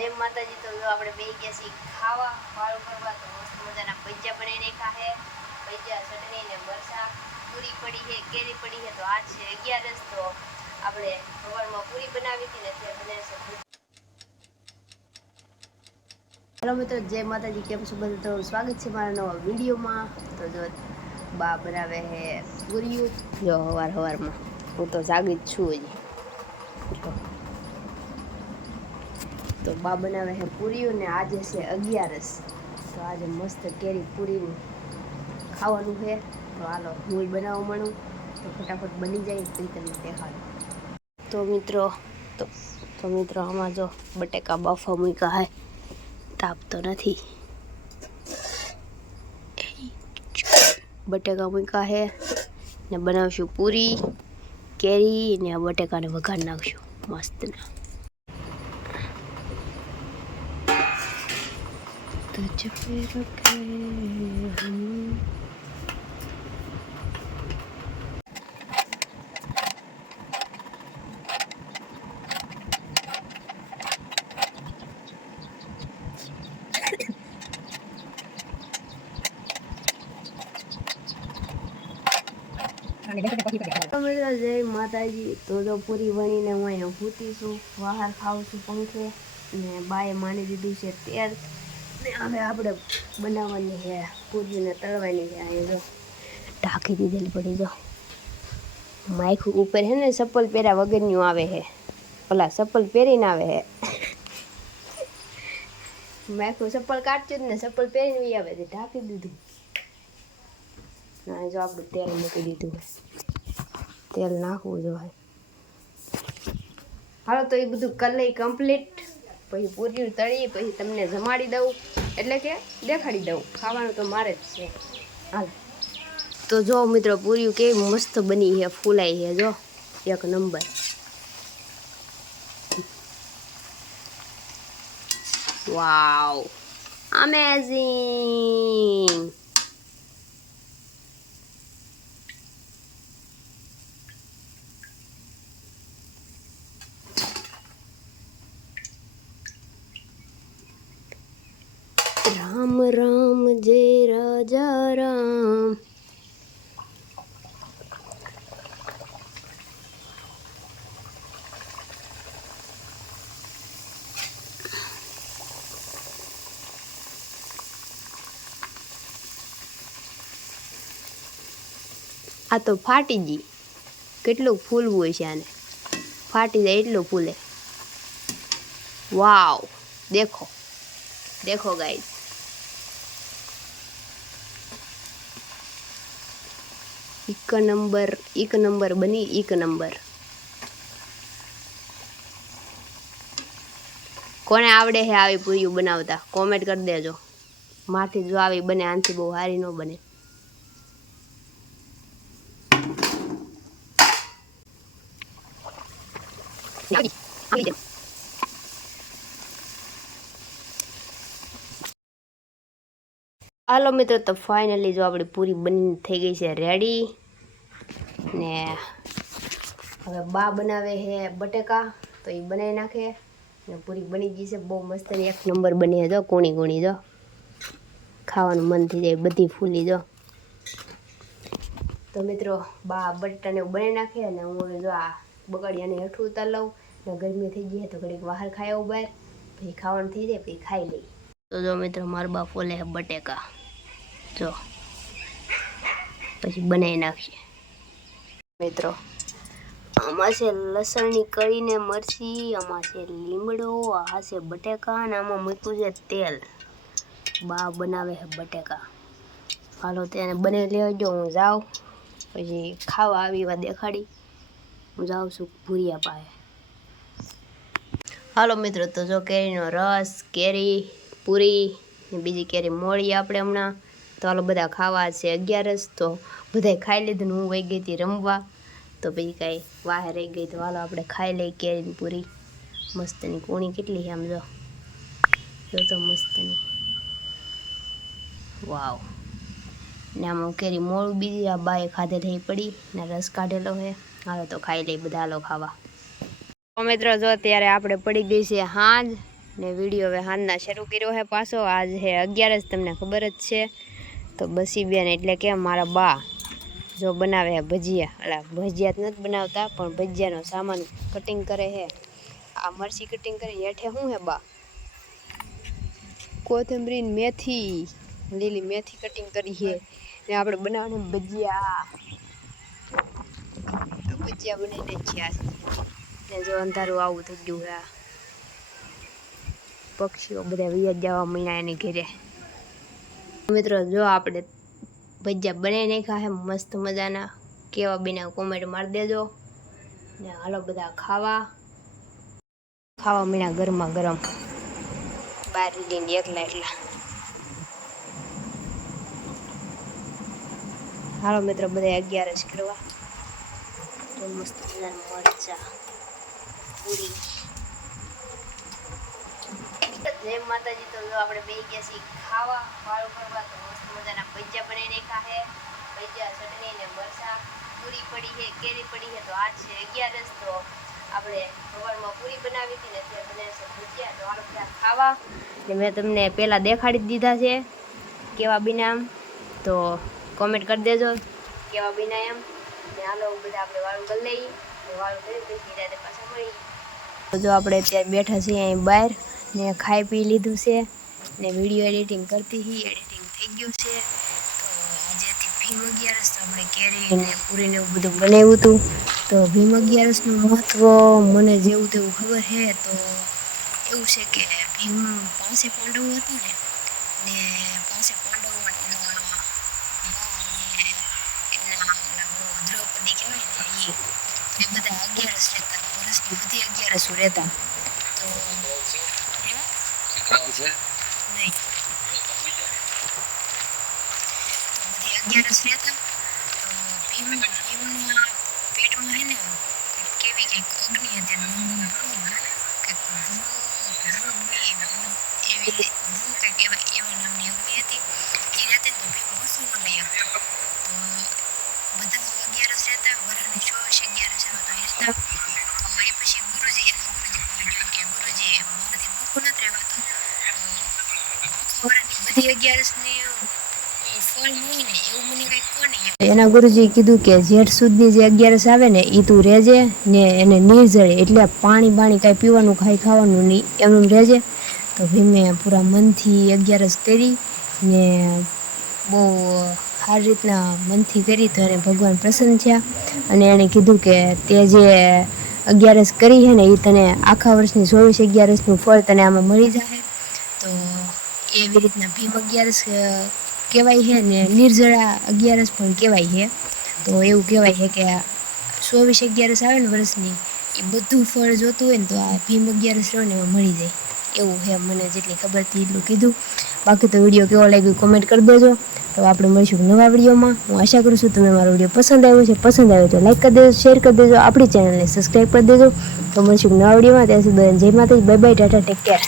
જય માતાજી। તો જો આપણે બે ગયા છીએ ખાવા વાળું કરવા, તો મસ્ત મજાના ભજીયા બનાવીને ખાહે, ભજીયા ચટણી ને મરચા, પૂરી પડી છે, કેરી પડી છે। તો આજ છે 11 તો આપણે સવારમાં પૂરી બનાવી હતી ને અત્યારે બનાવીશું। હેલો મિત્રો, જય માતાજી, કેમ છો બધા? તો સ્વાગત છે મારા નવા વિડીયોમાં। તો જો બા બનાવે છે પૂરીઓ, જો સવારમાં હું તો જાગી જ છું હજી। તો બા બનાવે છે પૂરીઓ ને આજે છે 11, તો આજે મસ્ત કેરી પૂરીનું ખાવાનું છે। તો હાલો હું બનાવવા માંડું, તો ફટાફટ બની જાય તો તમને દેખાડું। તો મિત્રો આમાં જો બટેકા બાફા મૂક્યા હે, તાપતો નથી, બટેકા મૂક્યા હે ને બનાવશું પૂરી કેરી ને બટેકાને વઘાર નાખશું મસ્ત ના। જય માતાજી। તો જો પૂરી વણીને હું અહીંયા સૂતી છું, બહાર ખાઉં છું પંખે, ને બાએ માની દીધું છે તેલ, ને હવે આપણે બનાવવાની છે પૂરીને તળવાની છે। અહીંયા જો ઢાંકી દીધેલી પડી, જો માયખું ઉપર છે ને ચપ્પલ પહેર્યા વગરનું આવે છે, ઓલા ચપ્પલ પહેરીને આવે છે, માયખું ચપ્પલ કાઢતું જ ને ચપ્પલ પહેરીને આવે છે, ઢાંકી દીધું। ના જો આપણે તેલ મૂકી દીધું, તેલ નાખવું જોઈએ। હાલો તો એ બધું કરી લઈ કમ્પ્લીટ, પછી પૂરી તળી, પછી તમને જમાડી દઉં, એટલે કે દેખાડી દઉં। ખાવાનું તો મારે જ છે। હાલ તો જો મિત્રો પૂરી કેવી મસ્ત બની છે, ફૂલાઈ છે, જો એક નંબર। વાવ, અમેઝિંગ। રામ રામ જય રાજા રામ। આ તો ફાટી ગઈ, કેટલું ફૂલવું હોય છે આને, ફાટી જાય એટલું ફૂલે। વાવ, દેખો દેખો ગાઈસ, એક નંબર બની, એક નંબર। કોને આવડે છે આવી પૂરીઓ બનાવતા કોમેન્ટ કરી દેજો। માથી જો આવી બને, આનથી બહુ સારી ન બને। હાલો મિત્રો, તો ફાઇનલી જો આપણી પૂરી બની થઈ ગઈ છે રેડી, ને હવે બા બનાવે છે બટેકા, તો એ બનાવી નાખે ને પૂરી બની ગઈ છે બહુ મસ્ત, એક નંબર બની, જો કૂણી કૂણી, જો ખાવાનું મન થઈ જાય, બધી ફૂલી જો। તો મિત્રો બા બટાટાને બનાવી નાખે, અને હું જો આ બગાડિયાને હેઠું ઉતાર લઉં, ને ગરમી થઈ ગઈ તો ઘડીક બહાર ખાઈ આવું બહાર, પછી ખાવાનું થઈ જાય પછી ખાઈ લઈ। તો જો મિત્રો મારા બા ફોલે છે બટેકા, જો પછી બનાવી નાખશે મિત્રો। આમાં છે લસણની કળી ને મરચી, આમાં છે લીમડો, આ છે બટેકા, અને આમાં મૂક્યું છે તેલ। બા બનાવે છે બટેકા। હાલો તેને બનાવી લેજો, હું જાઉં પછી ખાવા આવી એવા દેખાડી, હું જાઉં છું ભૂરિયા પાસે। હાલો મિત્રો, તો જો કેરીનો રસ, કેરી પૂરી ને બીજી કેરી મોળી આપણે હમણાં, તો હાલો બધા ખાવા છે 11, તો બધાય ખાઈ લીધું ને હું વહી ગઈ હતી રમવા, તો પછી કાંઈ વાહે રહી ગઈ, તો હાલો આપણે ખાઈ લઈ કેરીની પૂરી મસ્તની। કૂણી કેટલી છે આમ જો તો મસ્તની, વાવ। ને આમાં કેરી મોળું બીજી આ બાએ ખાધે થઈ પડી ને રસ કાઢેલો છે। હાલો તો ખાઈ લઈ બધા, હાલો ખાવા। મિત્રો જો અત્યારે આપણે પડી ગઈ છે સાંજ, ને વિડીયો હવે હાલના શરૂ કર્યો છે પાછો. આજ છે 11 તમને ખબર જ છે. તો બસી બેન એટલે કે મારા બા જો બનાવે છે ભજીયા. અલા ભજીયા જ નથી બનાવતા પણ ભજીયાનો સામાન કટિંગ કરે છે. આ મરચી કટિંગ કરી હેઠે શું હે બા? કોથમરી મેથી, લીલી મેથી કટિંગ કરી છે ને આપણે બનાવવાનું ભજીયા. ભજીયા બનાવીને છે ને જો અંધારું આવું થઈ ગયું છે. પક્ષીઓ બધા વિયા જવા મહિના એની ઘરે. મિત્રો જો આપણે ભજીયા બનાવી નાખ્યા છે મસ્ત મજાના. કેવા બીના કોમેન્ટ મારી દેજો ને હાલો બધા ખાવા મહિના ગરમા ગરમ બહાર લઈને એકલા. હાલો મિત્રો બધા 11 કરવા. તો મસ્ત મજાના મરચા પૂરી. જય માતાજી. તો જો આપણે બે ગયા છીએ ખાવા વાળું કરવા. તો મસ્ત મજાના ભજીયા બનાવી નાખ્યા છે. ભજીયા ચટણી ને મરચા પૂરી પડી છે, કેરી પડી છે. તો આજ છે 11. તો આપણે સવારમાં પૂરી બનાવી હતી ને અત્યારે બનાવે છે ભજીયા. તો હાલો બધા ખાવા. ને મેં તમને પહેલાં દેખાડી દીધા છે કેવા બીના એમ. તો કોમેન્ટ કરી દેજો કેવા બીના એમ. ને હાલો બધા આપણે વાળું કરી લઈએ. વાળું કરી પછી રાતે પાછા મળી. તો જો આપણે અત્યારે બેઠા છીએ અહીં બહાર ને ખાઈ પી લીધું છે ને વિડીયો એડિટિંગ કરતી હતી. એડિટિંગ થઈ ગયું છે. તો આજે હતી ભીમ 11. તો આપણે કેરી ને પૂરીને એવું બધું બનાવ્યું હતું. તો ભીમ 11નું મહત્વ મને જેવું તેવું ખબર છે. તો એવું છે કે ભીમ પાસે પાંડવો હતું ને પાસે પાંડવો દ્રૌપદી કહેવાય ને એ બધા 11 રહેતા. વર્ષની બધી 11 રહેતા. તો નહીં તો બધી 11 રહેતા. તો ભીમના પેટમાં હે ને કેવી કંઈક અગ્નિ હતી. એવા નામની અગ્નિ હતી. એ રહેતી તો ભીમ બસું ન લઈ આવતો. તો બધા 11 રહેતા. વરાની 24 11 આવે તો એ રહેતા. તો એ પછી ગુરુજી કે ગુરુજી મારાથી ભૂખું નથી રહેવાતું. તો આખા વરાની બધી 11ની ફળ મળે ને એવું મને કંઈક કોને. એના ગુરુજીએ કીધું કે જેઠ સુધની જે 11 આવે ને એ તું રહેજે ને એને નિર્જળે એટલે પાણી કાંઈ પીવાનું ખાવાનું નહીં એમનું રહેજે. તો ભીમે પૂરા મનથી 11 કરી ને બહુ સારી રીતના મનથી કરી. તો એને ભગવાન પ્રસન્ન થયા અને એણે કીધું કે તે જે 11 કરી છે ને એ તને આખા વર્ષની 24 11નું ફળ તને આમાં મળી જાય. તો એવી રીતના ભીમ 11 કહેવાય છે ને નિર્જળા 11 પણ કહેવાય છે. તો એવું કહેવાય છે કે 24 11 આવે ને વર્ષની એ બધું ફળ જોતું હોય ને તો આ ભીમ 11 રહ્યો ને એમાં મળી જાય એવું છે. મને જેટલી ખબર હતી એટલું કીધું. બાકી તો વિડીયો કેવો લાગ્યો કોમેન્ટ કરી દેજો. તો આપણે મળીશું નવા વિડીયોમાં. હું આશા કરું છું તમને મારો વિડીયો પસંદ આવ્યો છે. પસંદ આવ્યો તો લાઈક કરી દેજો, શેર કરી દેજો, આપણી ચેનલને સબસ્ક્રાઈબ કરી દેજો. તો મળીશું નવા વિડીયોમાં. ત્યાં સુધી જય માતાજી, bye bye, Tata, take care.